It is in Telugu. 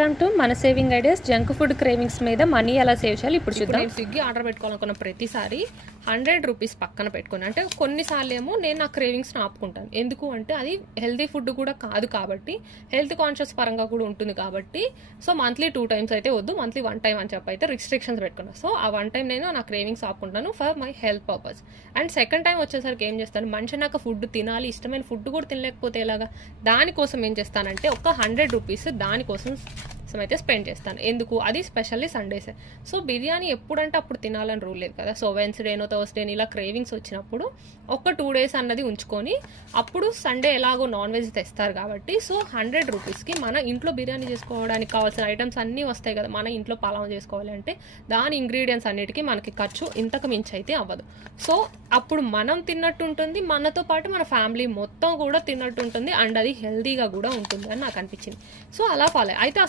వెల్కమ్ టు మన saving ideas. Junk food cravings మీద మనీ ఎలా సేవ్ చేయాలి ఇప్పుడు చూద్దాం. నేను స్విగ్గీ ఆర్డర్ పెట్టుకోవాలనుకున్న ప్రతిసారి 100 రూపీస్ పక్కన పెట్టుకుని, అంటే కొన్నిసార్లు ఏమో నేను నా క్రేవింగ్స్ని ఆపుకుంటాను. ఎందుకు అంటే అది హెల్తీ ఫుడ్ కూడా కాదు కాబట్టి, హెల్త్ కాన్షియస్ పరంగా కూడా ఉంటుంది కాబట్టి. సో మంత్లీ 2 times అయితే వద్దు, మంత్లీ 1 time అని చెప్పి అయితే రిస్ట్రిక్షన్స్ పెట్టుకున్నాను. సో ఆ 1 time నేను నా క్రేవింగ్స్ ఆపుకుంటాను for my health purpose. And second time వచ్చేసరికి ఏం చేస్తాను, మనిషి నాకు ఫుడ్ తినాలి, ఇష్టమైన ఫుడ్ కూడా తినలేకపోతే ఎలాగా, దానికోసం ఏం చేస్తానంటే ఒక 100 రూపీస్ దానికోసం అయితే స్పెండ్ చేస్తాను. ఎందుకు, అది స్పెషల్లీ సండేసే. సో బిర్యానీ ఎప్పుడంటే అప్పుడు తినాలని రూల్ లేదు కదా. సో వెన్స్డేనో థర్స్డేని ఇలా క్రేవింగ్స్ వచ్చినప్పుడు ఒక 2 days అన్నది ఉంచుకొని, అప్పుడు సండే ఎలాగో నాన్ వెజ్ తెస్తారు కాబట్టి, సో 100 రూపీస్కి మన ఇంట్లో బిర్యానీ చేసుకోవడానికి కావాల్సిన ఐటమ్స్ అన్నీ వస్తాయి కదా. మన ఇంట్లో పలావ్ చేసుకోవాలి అంటే దాని ఇంగ్రీడియంట్స్ అన్నిటికీ మనకి ఖర్చు ఇంతకు మించి అయితే అవ్వదు. సో అప్పుడు మనం తిన్నట్టు ఉంటుంది, మనతో పాటు మన ఫ్యామిలీ మొత్తం కూడా తిన్నట్టు ఉంటుంది, అండ్ అది హెల్దీగా కూడా ఉంటుంది అని నాకు అనిపించింది. సో అలా ఫాలో అయితే